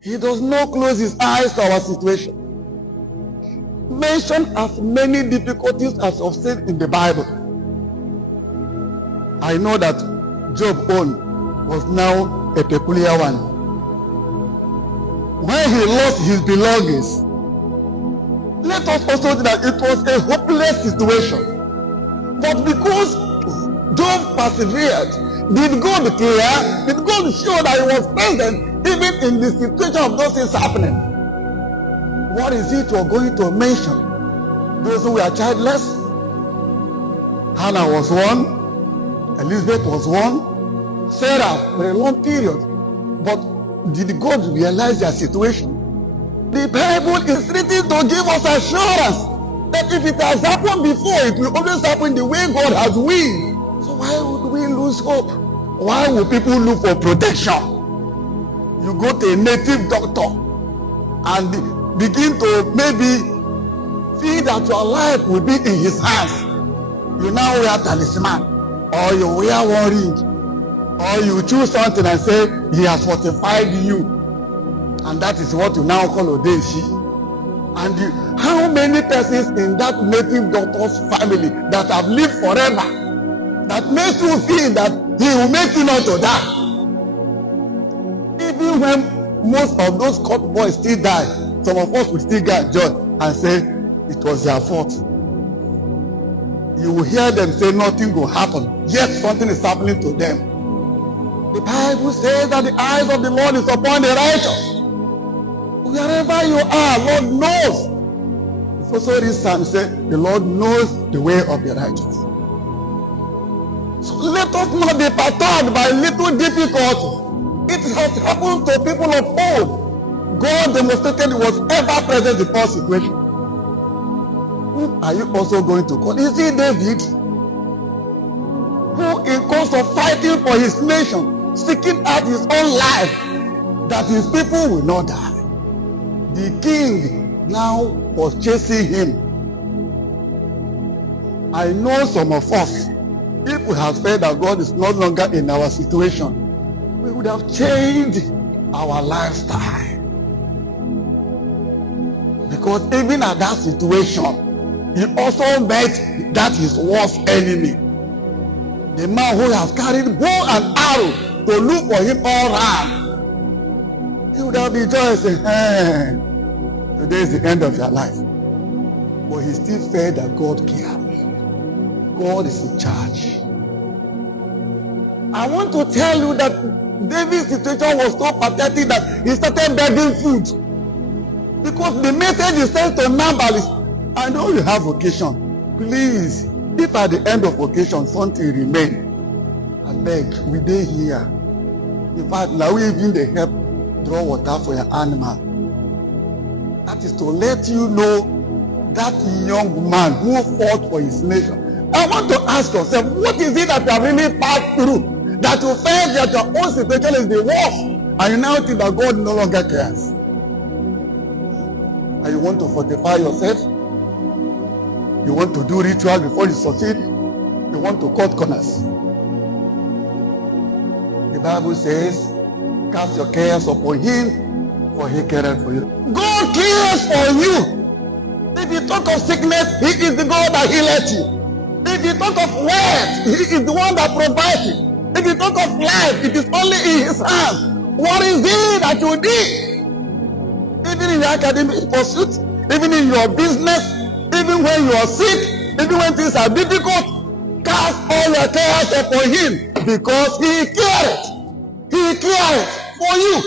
He does not close his eyes to our situation. Mention as many difficulties as I've seen in the Bible. I know that Job's own was now a peculiar one. When he lost his belongings, let us also see that it was a hopeless situation. But because Job persevered, did God care? Did God show that he was present even in the situation of those things happening? What is it you're going to mention? Those who were childless? Hannah was one. Elizabeth was one. Sarah for a long period. But did God realize their situation? The Bible is written to give us assurance that if it has happened before, it will always happen the way God has willed. So why would we lose hope? Why would people look for protection? You go to a native doctor and begin to maybe feel that your life will be in his hands. You now wear talisman, or you wear one ring, or you choose something and say he has fortified you, and that is what you now call Odeshi. And how many persons in that native doctor's family that have lived forever that makes you feel that he will make you not to die? Even when most of those court boys still die, some of us will still get joy and say it was their fault. You will hear them say nothing will happen, yet something is happening to them. The Bible says that the eyes of the Lord is upon the righteous. Wherever you are, Lord knows. It's also this time say the Lord knows the way of the righteous. So let us not be perturbed by little difficulties. It has happened to people of old. God demonstrated he was ever present in all situations. Who are you also going to call? Is it David? Who in course of fighting for his nation, seeking out his own life, that his people will not die. The king now was chasing him. I know some of us, if we have said that God is no longer in our situation, we would have changed our lifestyle. Because even at that situation, he also met that his worst enemy. The man who has carried bow and arrow to look for him all around. He would have been joyous saying, hey, today is the end of your life. But he still felt that God cared. God is in charge. I want to tell you that David's situation was so pathetic that he started begging food. Because the message he sent to Nabal is, I know you have occasion. Please, if at the end of occasion something remain, I beg, we dey here. In fact, now we even dey help draw water for your animal. That is to let you know that young man who fought for his nation. I want to ask yourself, what is it that you have really passed through that you felt that your own situation is the worst, and you now think that God no longer cares? And you want to fortify yourself? You want to do ritual before you succeed? You want to cut corners? The Bible says, cast your cares upon him, for he careth for you. God cares for you. If you talk of sickness, he is the God that healeth you. If you talk of wealth, he is the one that provides it. If you talk of life, it is only in his hands. What is it that you did? Even in your academic pursuit, even in your business, even when you are sick, even when things are difficult, cast all your cares upon him, because he cares. He cares for you.